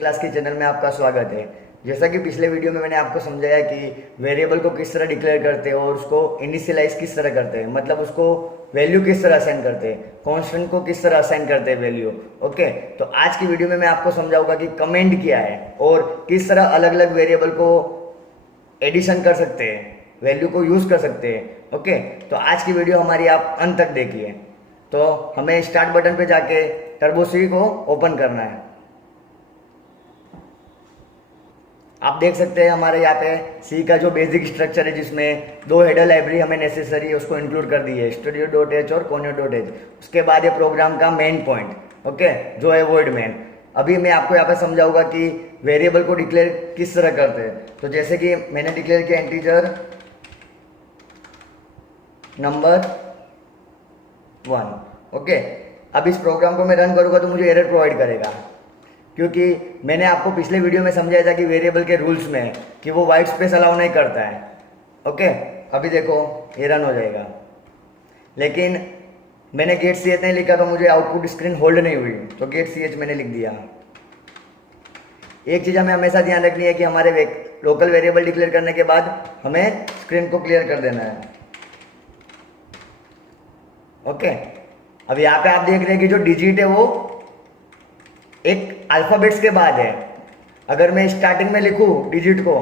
Class के channel में आपका स्वागत है। जैसा कि पिछले वीडियो में मैंने आपको समझाया कि वेरिएबल को किस तरह डिक्लेयर करते हैं और उसको इनिशियलाइज किस तरह करते हैं, मतलब उसको वैल्यू किस तरह असाइन करते हैं, कांस्टेंट को किस तरह असाइन करते हैं वैल्यू। ओके, तो आज की वीडियो में मैं आपको समझाऊंगा कि कमेंट क्या है और किस तरह अलग अलग वेरिएबल को एडिशन कर सकते हैं, वैल्यू को यूज कर सकते हैं। ओके, तो आज की वीडियो हमारी आप अंत तक देखिए। तो हमें स्टार्ट बटन पे जाके टर्बो सी को ओपन करना है। आप देख सकते हैं हमारे यहाँ पे सी का जो बेसिक स्ट्रक्चर है, जिसमें दो हेडर लाइब्रेरी हमें नेसेसरी है उसको इंक्लूड कर दी है, studio.h और conio.h। उसके बाद ये प्रोग्राम का मेन पॉइंट, ओके, जो है वॉइड मेन। अभी मैं आपको यहाँ पे समझाऊंगा कि वेरिएबल को डिक्लेयर किस तरह करते हैं। तो जैसे कि मैंने डिक्लेयर किया इंटीजर नंबर 1। ओके, अब इस प्रोग्राम को मैं रन करूंगा तो मुझे एरर प्रोवाइड करेगा, क्योंकि मैंने आपको पिछले वीडियो में समझाया था कि वेरिएबल के रूल्स में कि वो वाइट स्पेस अलाउ नहीं करता है। ओके, अभी देखो ये रन हो जाएगा, लेकिन मैंने गेट सी एच नहीं लिखा तो मुझे आउटपुट स्क्रीन होल्ड नहीं हुई, तो गेट सी एच मैंने लिख दिया। एक चीज़ हमें हमेशा ध्यान रखनी है कि हमारे लोकल वेरिएबल डिक्लेयर करने के बाद हमें स्क्रीन को क्लियर कर देना है। ओके, अब यहाँ पे आप देख रहे हैं कि जो डिजिट है वो एक अल्फाबेट्स के बाद है। अगर मैं स्टार्टिंग में लिखूं डिजिट को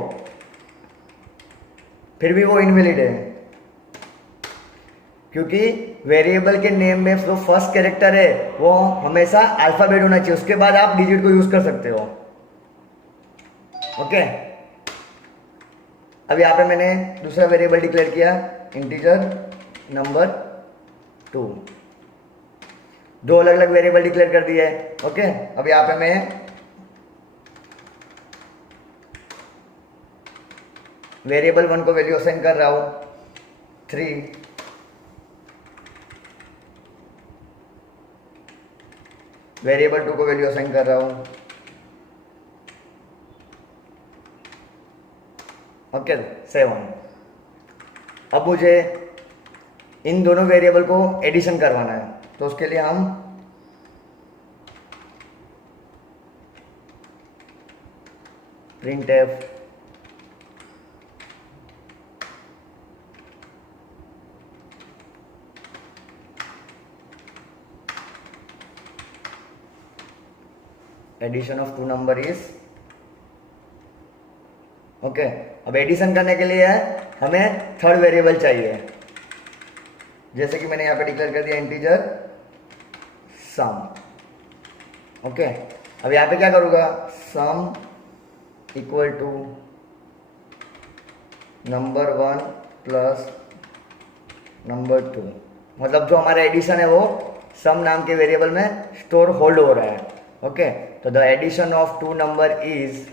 फिर भी वो इनवैलिड है, क्योंकि वेरिएबल के नेम में जो फर्स्ट कैरेक्टर है वो हमेशा अल्फाबेट होना चाहिए, उसके बाद आप डिजिट को यूज कर सकते हो। ओके, अब यहाँ पे मैंने दूसरा वेरिएबल डिक्लेयर किया इंटीजर नंबर 2। दो अलग अलग वेरिएबल डिक्लेयर कर दिए। ओके, अब यहाँ पे मैं वेरिएबल 1 को वैल्यू असाइन कर रहा हूं 3, वेरिएबल 2 को वैल्यू असाइन कर रहा हूं ओके 7। अब मुझे इन दोनों वेरिएबल को एडिशन करवाना है, तो उसके लिए हम printf addition of 2 number is okay. अब एडिशन करने के लिए हमें थर्ड वेरिएबल चाहिए, जैसे कि मैंने यहाँ पे डिक्लेयर कर दिया इंटीजर सम। ओके, अब यहाँ पे क्या करूँगा, sum equal to number 1 plus number 2, मतलब जो हमारा एडिशन है वो सम नाम के वेरिएबल में स्टोर होल्ड हो रहा है। ओके, तो the addition of 2 number is,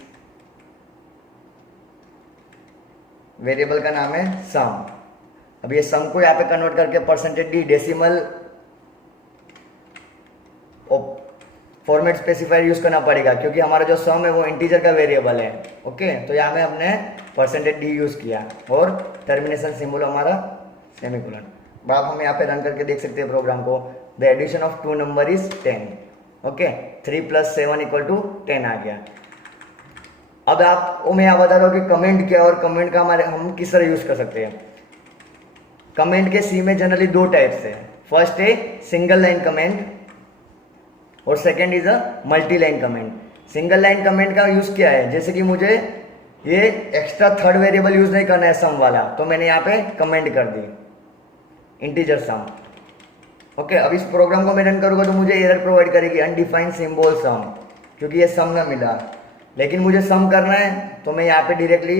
variable का नाम है सम। अब ये सम को यहाँ पे कन्वर्ट करके percentage D decimal format specifier use करना पड़ेगा, क्योंकि हमारा जो सम है वो इंटीजर का वेरिएबल है। ओके, तो यहाँ में हमने परसेंटेज डी यूज किया और टर्मिनेशन सिंबल हमारा सेमीकोलन। अब हम यहाँ पे रन करके देख सकते हैं प्रोग्राम को। The addition of 2 number is 10। Okay, 3 + 7 = 10 आ गया। अब आपको मैं यहाँ बता रहा हूँ कि कमेंट क्या और कमेंट का हम किस तरह यूज कर सकते हैं। कमेंट के सी में जनरली दो टाइप्स है। फर्स्ट है सिंगल लाइन कमेंट और second is a multi line comment. Single line comment का यूज क्या है, जैसे कि मुझे ये एक्स्ट्रा थर्ड वेरिएबल यूज नहीं करना है सम वाला, तो मैंने यहाँ पे कमेंट कर दी इंटीजर सम। ओके, अब इस प्रोग्राम को मैं रन करूँगा तो मुझे एरर प्रोवाइड करेगी अनडिफाइंड सिंबल सम, क्योंकि ये सम ना मिला। लेकिन मुझे सम करना है तो मैं यहाँ पे डायरेक्टली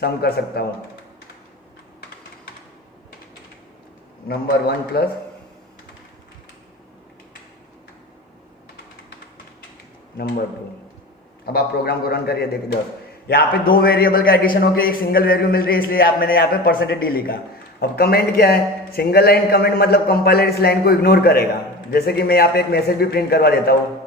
सम कर सकता हूँ, नंबर 1 प्लस नंबर 2। अब आप प्रोग्राम को रन करिए, देखिए 10। यहाँ पे दो वेरिएबल का एडिशन होकर एक सिंगल वैल्यू मिल रही है, इसलिए मैंने यहाँ पे परसेंटेज डी लिखा। अब कमेंट क्या है, सिंगल लाइन कमेंट मतलब कंपाइलर इस लाइन को इग्नोर करेगा। जैसे कि मैं यहाँ पे एक मैसेज भी प्रिंट करवा देता हूँ,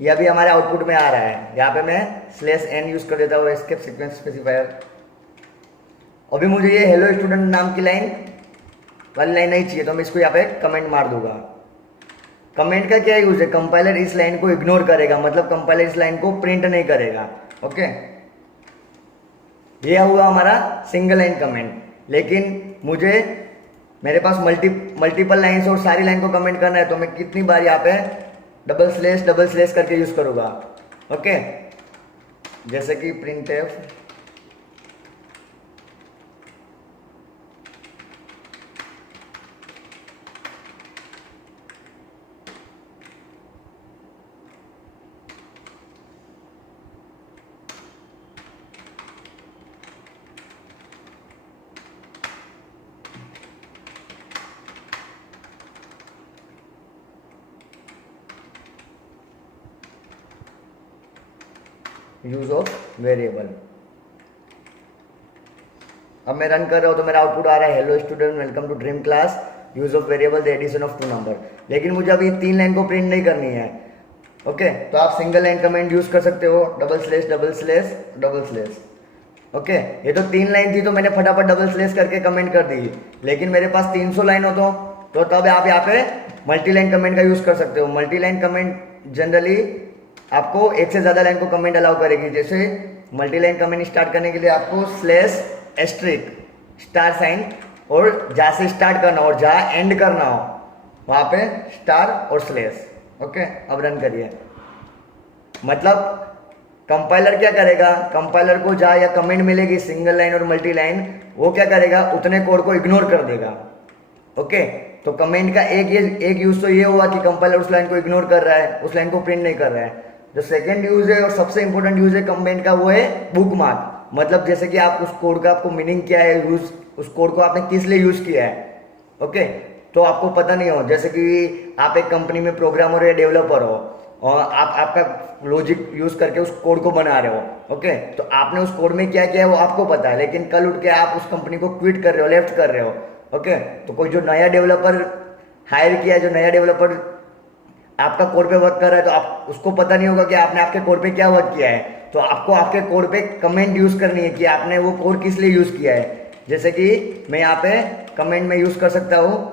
ये अभी हमारे आउटपुट में आ रहा है। यहाँ पे मैं स्लेश एन यूज कर देता हूँ, एस्केप सीक्वेंस स्पेसिफायर। अभी मुझे ये हेलो स्टूडेंट नाम की लाइन वाली लाइन नहीं चाहिए, तो मैं इसको यहाँ पे कमेंट मार दूंगा। कमेंट का क्या यूज है, कंपाइलर इस लाइन को इग्नोर करेगा, मतलब कंपाइलर इस लाइन को प्रिंट नहीं करेगा। ओके, ये हुआ हमारा सिंगल लाइन कमेंट। लेकिन मुझे मेरे पास मल्टीपल लाइन्स और सारी लाइन को कमेंट करना है, तो मैं कितनी बार यहाँ पे डबल स्लेश करके यूज करूंगा। ओके, जैसे कि printf यूज ऑफ वेरिएबल। अब मैं रन कर रहा हूँ तो मेरा आउटपुट आ रहा है, hello student welcome to dream class, use of variable the addition of 2 number. लेकिन मुझे अभी 3 लाइन को प्रिंट नहीं करनी है। ओके, तो आप सिंगल लाइन कमेंट यूज कर सकते हो, डबल स्लेश। ओके, ये तो 3 लाइन थी तो मैंने फटाफट डबल स्लेश करके कमेंट कर दी। लेकिन मेरे पास 300 लाइन हो तो तब आप यहाँ पे मल्टी लाइन कमेंट का यूज कर सकते हो। मल्टी लाइन कमेंट जनरली आपको एक से ज्यादा लाइन को कमेंट अलाउ करेगी। जैसे मल्टी लाइन कमेंट स्टार्ट करने के लिए आपको स्लेश एस्ट्रिक स्टार साइन और जहाँ से स्टार्ट करना हो और जहाँ एंड करना हो वहाँ पे स्टार और स्लेश। ओके, अब रन करिए। मतलब कंपाइलर क्या करेगा, कंपाइलर को जहाँ या कमेंट मिलेगी सिंगल लाइन और मल्टी लाइन, वो क्या करेगा, उतने कोड को इग्नोर कर देगा। ओके, तो कमेंट का एक यूज तो ये हुआ कि कंपाइलर उस लाइन को इग्नोर कर रहा है, उस लाइन को प्रिंट नहीं कर रहा है। जो सेकंड यूज है और सबसे इंपॉर्टेंट यूज है कमेंट का, वो है बुक मार्क। मतलब जैसे कि आप उस कोड का आपको मीनिंग क्या है, यूज उस कोड को आपने किस लिए यूज किया है। ओके, तो आपको पता नहीं हो, जैसे कि आप एक कंपनी में प्रोग्रामर या डेवलपर हो और आप आपका लॉजिक यूज करके उस कोड को बना रहे हो। ओके, तो आपने उस कोड में क्या किया है वो आपको पता है, लेकिन कल उठ के आप उस कंपनी को क्विट कर रहे हो, लेफ्ट कर रहे हो। ओके, तो कोई जो नया डेवलपर हायर किया है, जो नया डेवलपर आपका कोड पे वर्क कर रहा है, तो आप उसको पता नहीं होगा कि आपने आपके कोड पे क्या वर्क किया है। तो आपको आपके कोड पे कमेंट यूज करनी है कि आपने वो कोड किस लिए यूज किया है। जैसे कि मैं यहाँ पे कमेंट में यूज कर सकता हूँ,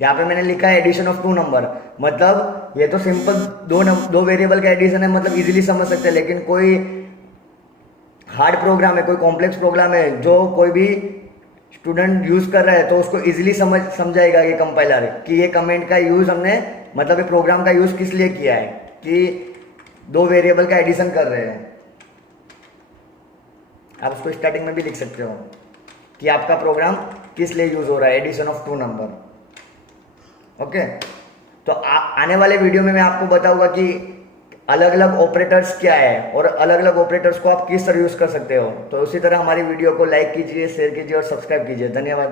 यहाँ पे मैंने लिखा है एडिशन ऑफ 2 नंबर। मतलब ये तो सिंपल दो वेरिएबल का एडिशन है, मतलब इजीली समझ सकते हैं। लेकिन कोई हार्ड प्रोग्राम है, कोई कॉम्प्लेक्स प्रोग्राम है जो कोई भी स्टूडेंट यूज कर रहा है, तो उसको इजीली समझाएगा ये कंपाइलर कि ये कमेंट का यूज हमने, मतलब ये प्रोग्राम का यूज किस लिए किया है, कि 2 वेरिएबल का एडिशन कर रहे हैं। आप उसको स्टार्टिंग में भी लिख सकते हो कि आपका प्रोग्राम किस लिए यूज हो रहा है, एडिशन ऑफ 2 नंबर। ओके, तो आने वाले वीडियो में मैं आपको बताऊंगा कि अलग अलग ऑपरेटर्स क्या है और अलग अलग ऑपरेटर्स को आप किस तरह यूज कर सकते हो। तो उसी तरह हमारी वीडियो को लाइक कीजिए, शेयर कीजिए और सब्सक्राइब कीजिए। धन्यवाद।